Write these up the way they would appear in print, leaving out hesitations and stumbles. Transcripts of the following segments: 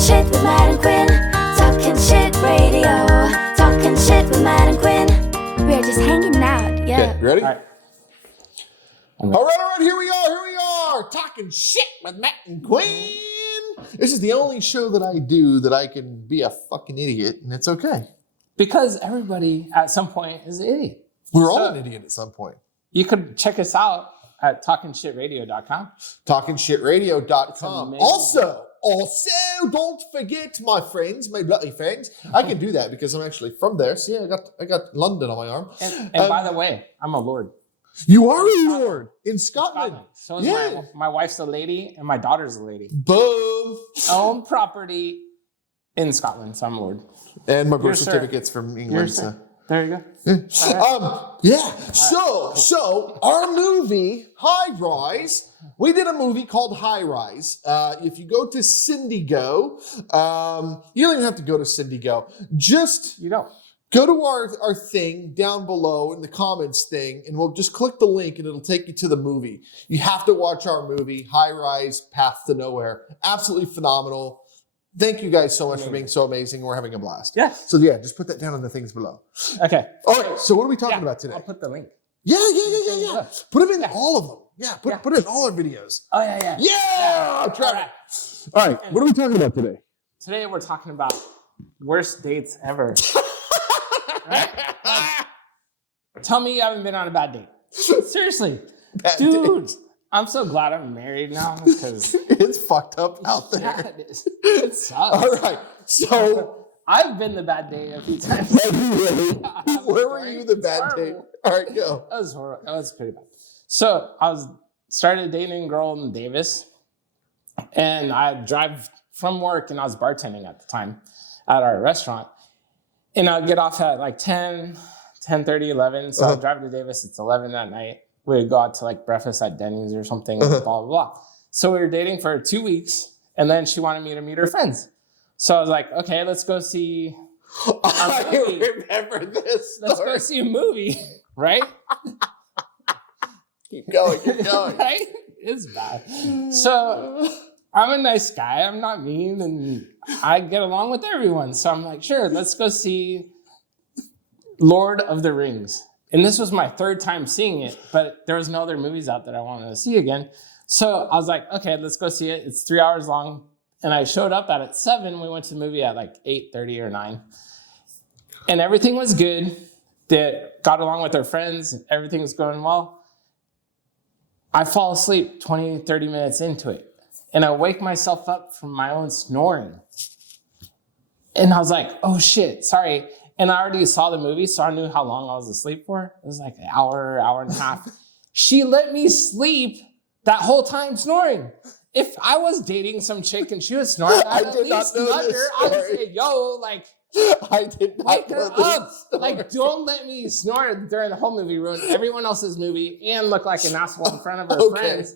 shit with Matt and Quinn. Talking shit radio. Talking shit with Matt and Quinn. We're just hanging out, yeah. Okay, ready? All right. All right, here we are, talking shit with Matt and Quinn. This is the only show that I do that I can be a fucking idiot, and it's okay. Because everybody at some point is an idiot. We're all an idiot at some point. You could check us out at talkingshitradio.com. TalkingShitRadio.com. Also, don't forget, my friends, my bloody friends. I can do that because I'm actually from there. So yeah, I got London on my arm. And by the way, I'm a lord. You are a lord in Scotland. So is my wife's a lady and my daughter's a lady. Boom. Own property in Scotland, so I'm a lord. And my birth certificate's from England. So. There you go. So our movie, High Rise, we did a movie called High Rise. If you go to Syndigo, you don't even have to go to Syndigo. You don't. Go to our thing down below in the comments thing, and we'll just click the link and it'll take you to the movie. You have to watch our movie, High Rise, Path to Nowhere. Absolutely phenomenal. Thank you guys so much for being so amazing. We're having a blast. Yeah. So yeah, just put that down in the things below. Okay. All right. So what are we talking about today? I'll put the link. Yeah. Put them in all of them. Yeah. Put it in all our videos. Oh, yeah. Yeah. All right. All right. What are we talking about today? Today we're talking about worst dates ever. Right? Tell me you haven't been on a bad date. Seriously. Dude, I'm so glad I'm married now because it's fucked up out there. Yeah, it is. It sucks. All right. So I've been the bad date a few times. Where were you the bad date? All right, go. That was horrible. That was pretty bad. So I started dating a girl in Davis, and I drive from work, and I was bartending at the time at our restaurant. And I'd get off at like 10, 10:30, 11. So I'd drive to Davis. It's 11 at night. We'd go out to like breakfast at Denny's or something, blah, blah, blah. So we were dating for 2 weeks. And then she wanted me to meet her friends. So I was like, okay, let's go see I remember this story. Let's go see a movie, right? Keep going. Right? It's bad. So I'm a nice guy. I'm not mean. And I get along with everyone. So I'm like, sure, let's go see Lord of the Rings. And this was my third time seeing it, but there was no other movies out that I wanted to see again. So I was like, okay, let's go see it. It's 3 hours long. And I showed up at 7. We went to the movie at like 8:30 or 9. And everything was good. They got along with their friends. Everything was going well. I fall asleep 20, 30 minutes into it. And I wake myself up from my own snoring. And I was like, oh shit, sorry. And I already saw the movie, so I knew how long I was asleep for. It was like an hour and a half. She let me sleep that whole time snoring. If I was dating some chick and she was snoring, I'd at least nudge her. I would say, yo, like, I did not wake her up. Like, don't let me snore during the whole movie, ruin everyone else's movie, and look like an asshole in front of her friends.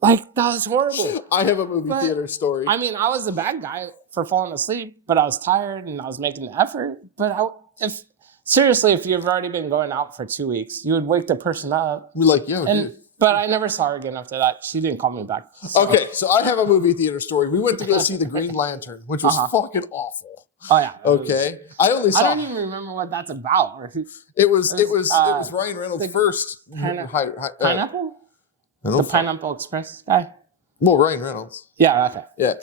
Like, that was horrible. I have a movie theater story. I mean, I was the bad guy for falling asleep, but I was tired and I was making the effort. But if you've already been going out for 2 weeks, you would wake the person up. Be like, yo, dude. But I never saw her again after that. She didn't call me back. So. Okay, so I have a movie theater story. We went to go see The Green Lantern, which was fucking awful. Oh yeah. Okay. I don't even remember what that's about. It was Ryan Reynolds' first Pineapple? The Pineapple Express guy? Well, Ryan Reynolds. Yeah, okay. Yeah.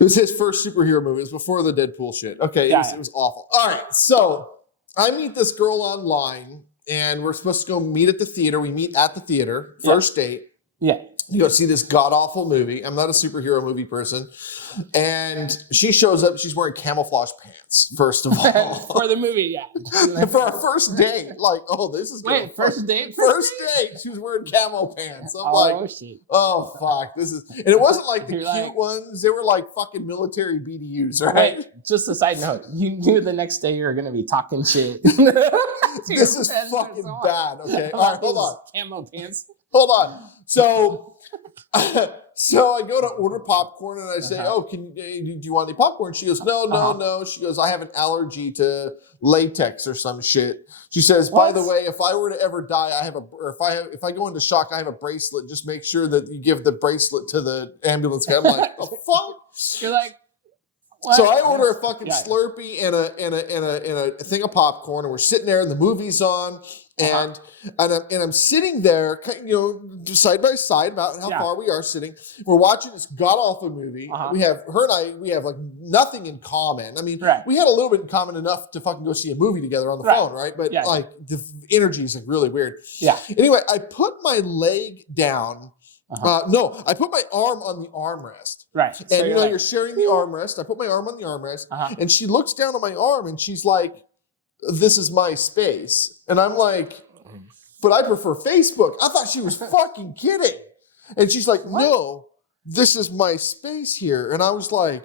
It was his first superhero movie. It was before the Deadpool shit. Okay, it was awful. All right, so I meet this girl online, and we're supposed to go meet at the theater. We meet at the theater, first date. Yeah. You go see this god-awful movie. I'm not a superhero movie person. And she shows up. She's wearing camouflage pants, first of all. For the movie, yeah. For our first date. Like, this is good. Wait, first date? First date. She was wearing camo pants. I'm like, shit. Oh, fuck. And it wasn't like the cute ones. They were like fucking military BDUs, right? Wait, just a side note. You knew the next day you were going to be talking shit. This is fucking bad, okay? All right, hold on. Camo pants. Hold on. So I go to order popcorn and I say, do you want any popcorn? She goes, no. She goes, I have an allergy to latex or some shit. She says, by the way, if I were to ever die, if I go into shock, I have a bracelet. Just make sure that you give the bracelet to the ambulance guy. I'm like, the fuck? You're like, What? So I order a fucking Yeah. Slurpee and a thing of popcorn, and we're sitting there, and the movie's on, and I'm sitting there, side by side, about how far we are sitting. We're watching this god awful movie. We have we have like nothing in common. I mean, we had a little bit in common enough to fucking go see a movie together on the phone, right? But like the energy is like really weird. Yeah. Anyway, I put my leg down. No, I put my arm on the armrest. Right. And so you're sharing the armrest. I put my arm on the armrest, and she looks down on my arm, and she's like, "This is my space." And I'm like, "But I prefer Facebook." I thought she was fucking kidding. And she's like, "No, this is my space here." And I was like,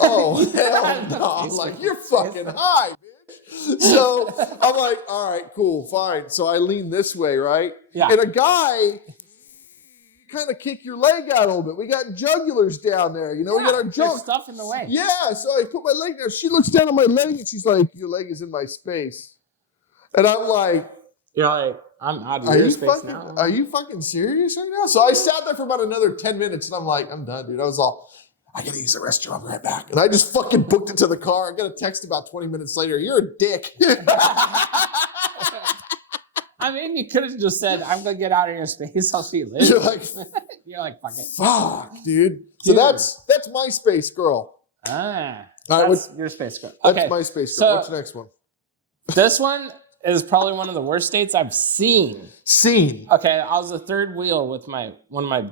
"Oh, hell no." I'm like, "You're fucking high, bitch." So I'm like, "All right, cool, fine." So I lean this way, right? Yeah. And a guy kind of kick your leg out a little bit. We got jugulars down there, we got our junk stuff in the way. Yeah, so I put my leg down. She looks down on my leg and she's like, "Your leg is in my space." And I'm like, "You're like, I'm out of your space now." Are you fucking serious right now? So I sat there for about another 10 minutes and I'm like, "I'm done, dude." I was all, "I gotta use the restroom. I'll be right back." And I just fucking booked it to the car. I got a text about 20 minutes later. "You're a dick." I mean, you could have just said, "I'm gonna get out of your space. I'll see you later." You're like, "Fuck it." Fuck, dude. So that's MySpace girl. That's your space girl. Okay. That's MySpace girl. What's the next one? This one is probably one of the worst dates I've seen. Okay, I was a third wheel with one of my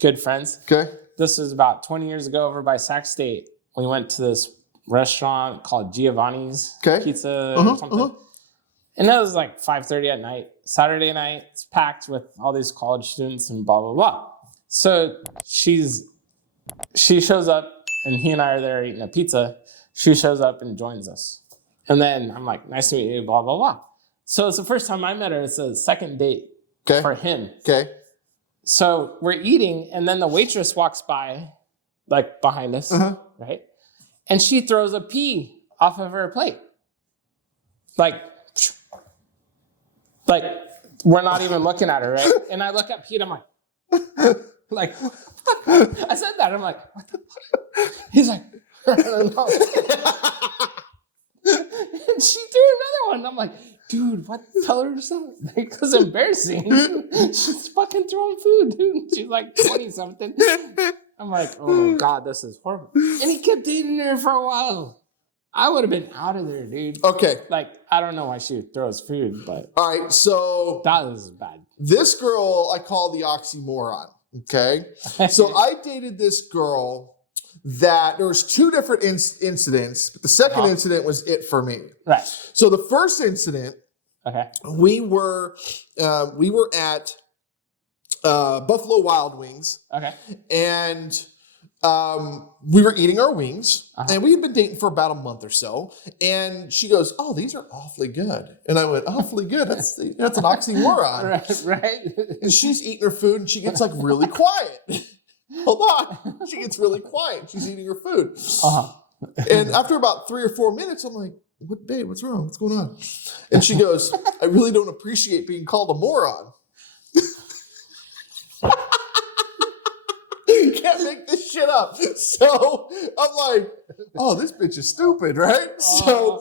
good friends. Okay. This was about 20 years ago over by Sac State. We went to this restaurant called Giovanni's Pizza or something. And that was like 5:30 at night, Saturday night. It's packed with all these college students and blah, blah, blah. So she shows up and he and I are there eating a pizza. She shows up and joins us. And then I'm like, "Nice to meet you, blah, blah, blah." So it's the first time I met her. It's a second date for him. Okay. So we're eating and then the waitress walks by, like behind us, right? And she throws a pea off of her plate. Like, we're not even looking at her, right? And I look at Pete, I'm like, I said that. I'm like, "What the fuck?" He's like, and she threw another one. I'm like, "Dude, what? Tell her to stop." Because it's embarrassing. She's fucking throwing food, dude. She's like 20-something. I'm like, "Oh, God, this is horrible." And he kept dating her for a while. I would have been out of there, dude. Okay. Like, I don't know why she throws food, but. All right, so. That was bad. This girl I call the Oxymoron, okay? So I dated this girl that there was two different incidents, but the second incident was it for me. Right. So the first incident, we were at Buffalo Wild Wings. Okay. And we were eating our wings, and we had been dating for about a month or so. And she goes, "Oh, these are awfully good." And I went, "Awfully good? That's an oxymoron." Right. And she's eating her food, and she gets like really quiet. Hold on. She gets really quiet. She's eating her food. And after about 3 or 4 minutes, I'm like, "What, babe? What's wrong? What's going on?" And she goes, "I really don't appreciate being called a moron." You can't make this shit up. So I'm like, "Oh, this bitch is stupid," right? So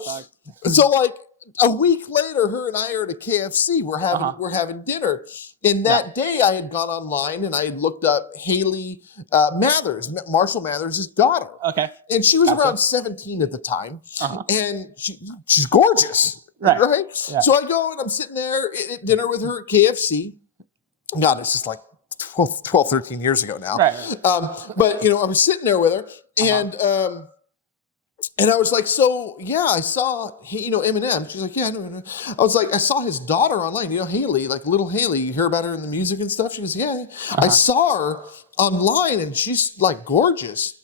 like a week later, her and I are at a KFC. We're having dinner. And that day I had gone online and I had looked up Haley Mathers, Marshall Mathers' daughter. Okay. And she was around 17 at the time. And she's gorgeous. Right? Yeah. So I go and I'm sitting there at dinner with her at KFC. God, it's just like 12, 13 years ago now. Right. But, I was sitting there with her and I was like, "So, yeah, I saw, Eminem." She's like, "Yeah, I know. I was like, "I saw his daughter online, Haley, like little Haley. You hear about her in the music and stuff?" She goes, "Yeah, I saw her online and she's like gorgeous."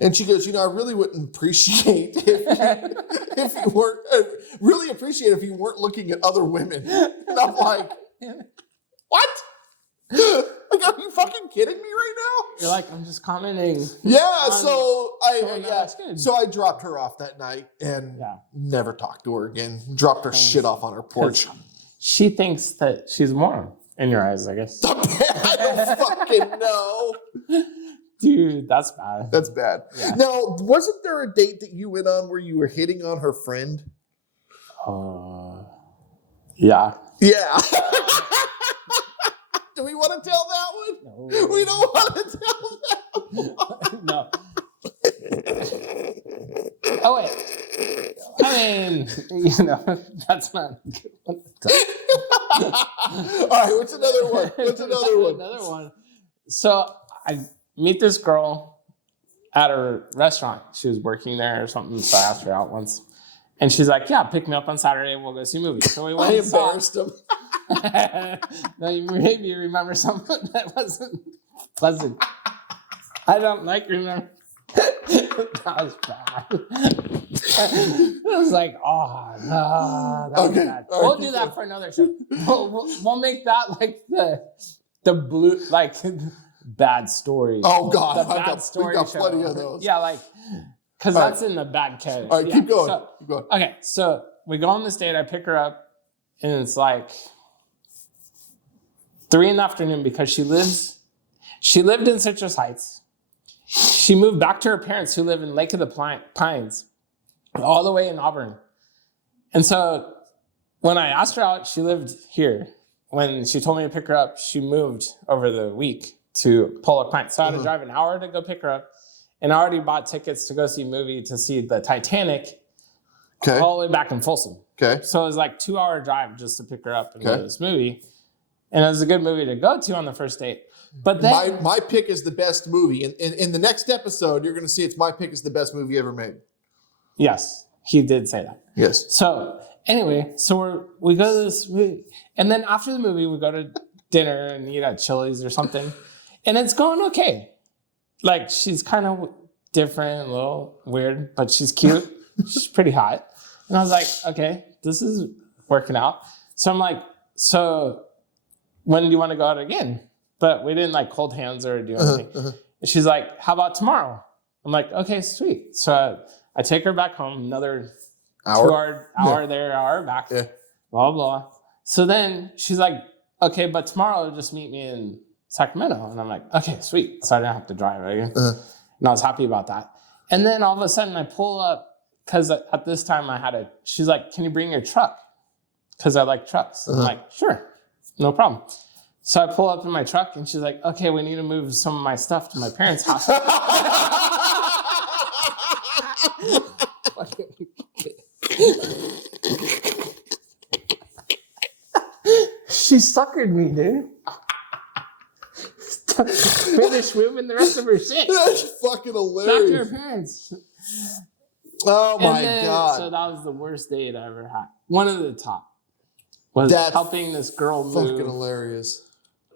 And she goes, "I really wouldn't appreciate if you weren't, really appreciate if you weren't looking at other women." And I'm like, "What? Like, are you fucking kidding me right now?" You're like, "I'm just commenting." Yeah, so I dropped her off that night and never talked to her again. Dropped her shit off on her porch. She thinks that she's more in your eyes, I guess. I don't fucking know. Dude. Dude, that's bad. That's bad. Yeah. Now, wasn't there a date that you went on where you were hitting on her friend? Yeah. Yeah. Do we want to tell that one? No. We don't want to tell that one. No. Oh, wait. I mean, that's not a good one to tell. All right, what's another one? Another one. So I meet this girl at a restaurant. She was working there or something, so I asked her out once. And she's like, yeah, pick me up on Saturday and we'll go see movies. So we went I and saw. embarrassed him. No, you maybe remember something that wasn't pleasant. I don't like remember. That was bad. It was like, oh, no. That was bad. All We'll right, do that for another show. We'll make that like the blue, like bad story. Oh, God. The We've bad story got show. plenty of those. Yeah, like, because All that's in the bad category. All right, keep going. Keep going. Okay, so we go on this date. I pick her up, and it's like 3 p.m. because she lived in Citrus Heights. She moved back to her parents who live in Lake of the Pines, all the way in Auburn. And so when I asked her out, she lived here. When she told me to pick her up, she moved over the week to Polar Pines. So I had to drive an hour to go pick her up. And I already bought tickets to go see a movie to see the Titanic all the way back in Folsom. Okay. So it was like 2-hour drive just to pick her up and go to this movie. And it was a good movie to go to on the first date. But then my pick is the best movie. In the next episode, you're going to see it's my pick is the best movie ever made. Yes, he did say that. Yes. So anyway, we go to this movie. And then after the movie, we go to dinner and eat at Chili's or something. And it's going okay. Like, she's kind of different, a little weird, but she's cute. She's pretty hot. And I was like, okay, this is working out. So I'm like, so when do you want to go out again? But we didn't like hold hands or do anything. And she's like, how about tomorrow? I'm like, okay, sweet. So I take her back home, another hour there, hour back, blah, blah. So then she's like, okay, but tomorrow just meet me in Sacramento. And I'm like, okay, sweet. So I didn't have to drive again. And I was happy about that. And then all of a sudden I pull up, because at this time she's like, can you bring your truck? Because I like trucks. I'm like, sure, no problem. So I pull up in my truck and she's like, okay, we need to move some of my stuff to my parents' house. She suckered me, dude. Finish moving the rest of her shit. That's fucking hilarious. Back to her parents. Oh my God. So that was the worst date I ever had. One of the top was helping this girl move. Fucking hilarious.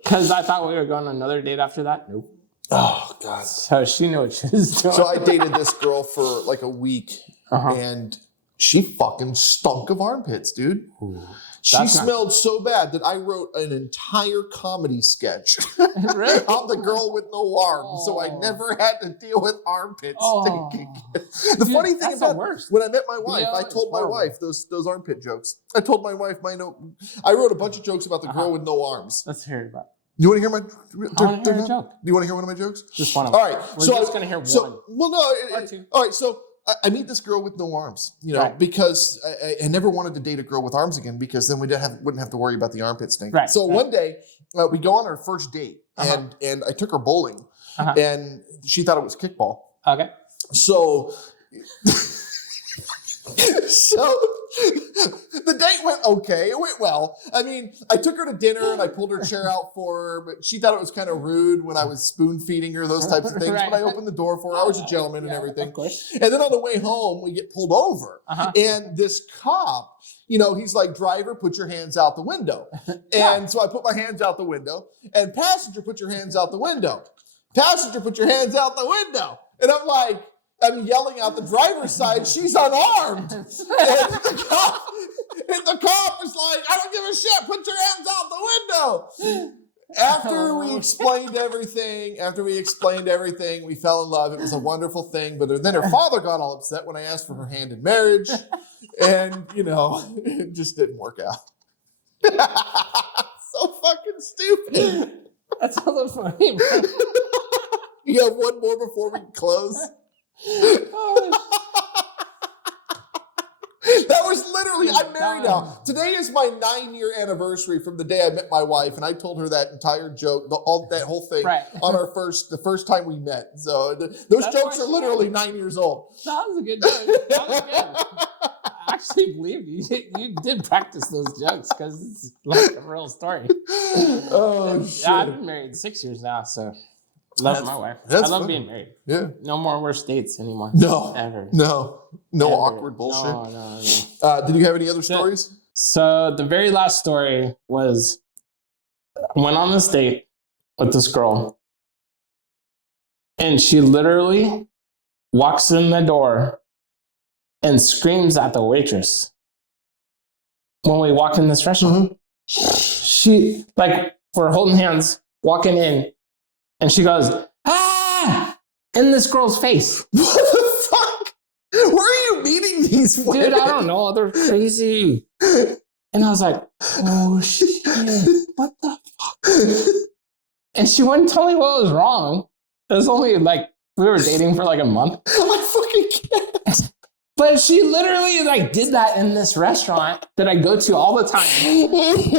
Because I thought we were going on another date after that. Nope. Oh God. So she knew what she was doing. So I dated this girl for like a week, and she fucking stunk of armpits, dude. Ooh. She smelled so bad that I wrote an entire comedy sketch Really? on the girl with no arms, so I never had to deal with armpits stinking. The funny thing about when I met my wife, I told my wife those armpit jokes. I told my wife I wrote a bunch of jokes about the girl with no arms. Let's hear it about. You want to hear my? I want to hear a joke. Do you want to hear one of my jokes? Just one of them. All right. We're just going to hear one. Well, no. All right. So I meet this girl with no arms, because I never wanted to date a girl with arms again, because then we wouldn't have to worry about the armpit stink. Right. So one day we go on our first date, and I took her bowling, and she thought it was kickball. Okay. So the date went okay. It went well. I mean, I took her to dinner and I pulled her chair out for her, but she thought it was kind of rude when I was spoon feeding her, those types of things. But I opened the door for her. I was a gentleman and everything. Of course. And then on the way home, we get pulled over. And this cop, he's like, driver, put your hands out the window. And so I put my hands out the window. And passenger, put your hands out the window. Passenger, put your hands out the window. And I'm yelling out the driver's side, she's unarmed. And the cop is like, I don't give a shit, put your hands out the window. After we explained everything, we fell in love. It was a wonderful thing. But then her father got all upset when I asked for her hand in marriage. And, it just didn't work out. So fucking stupid. That's a little funny, bro. You have one more before we close? That was literally, I'm married now. Today is my 9-year anniversary from the day I met my wife, and I told her that entire joke, that whole thing on the first time we met. So those jokes are literally 9 years old. That was a good joke. That was good. I actually believe you. You did practice those jokes because it's like a real story. Oh, shit. I've been married 6 years now, so love my wife. I love being married. Yeah. No more worst dates anymore. No. Ever. No Ever. awkward bullshit. No. Did you have any other stories? So the very last story was I went on this date with this girl, and she literally walks in the door and screams at the waitress when we walk in this restaurant. She, like, we're holding hands, walking in, and she goes, "Ah!" in this girl's face. What the fuck? Where are you meeting these women? Dude, I don't know. They're crazy. And I was like, oh, shit. What the fuck? And she wouldn't tell me what was wrong. It was only like, we were dating for like a month. I fucking can't. But she literally like did that in this restaurant that I go to all the time.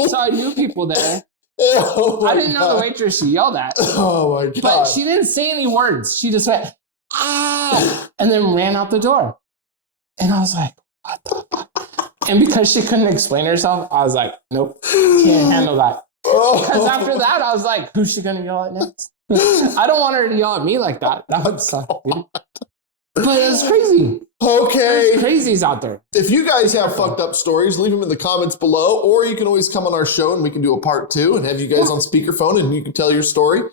So I knew people there. Oh I didn't know the waitress she yelled at. Oh my God. But she didn't say any words. She just went, "Ah," and then ran out the door. And I was like, what the fuck? And because she couldn't explain herself, I was like, nope, can't handle that. Because after that, I was like, who's she gonna yell at next? I don't want her to yell at me like that. That would suck. But it's crazy. Okay. There's crazies out there. If you guys have fucked up stories, leave them in the comments below, or you can always come on our show and we can do a part 2 and have you guys on speakerphone and you can tell your story.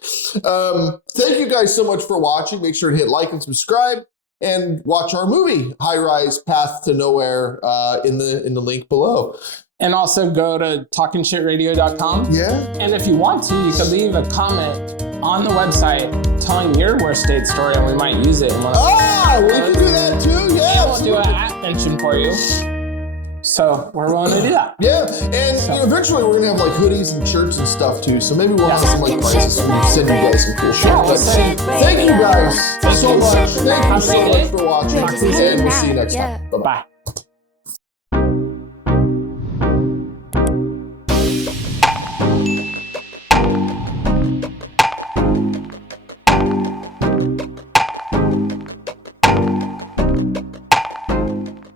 Thank you guys so much for watching. Make sure to hit like and subscribe and watch our movie, High Rise Path to Nowhere, in the link below. And also go to TalkingShitRadio.com. Yeah. And if you want to, you can leave a comment on the website telling your worst date story, and we might use it in one of we can do that too. Yeah. and we'll do an at mention for you. So we're willing to do that. Yeah, and eventually we're gonna have like hoodies and shirts and stuff too. So maybe we'll have some like prices and send you guys some cool shit. But thank you guys so much. Thank you so much for watching, and we'll see you next time. Bye bye.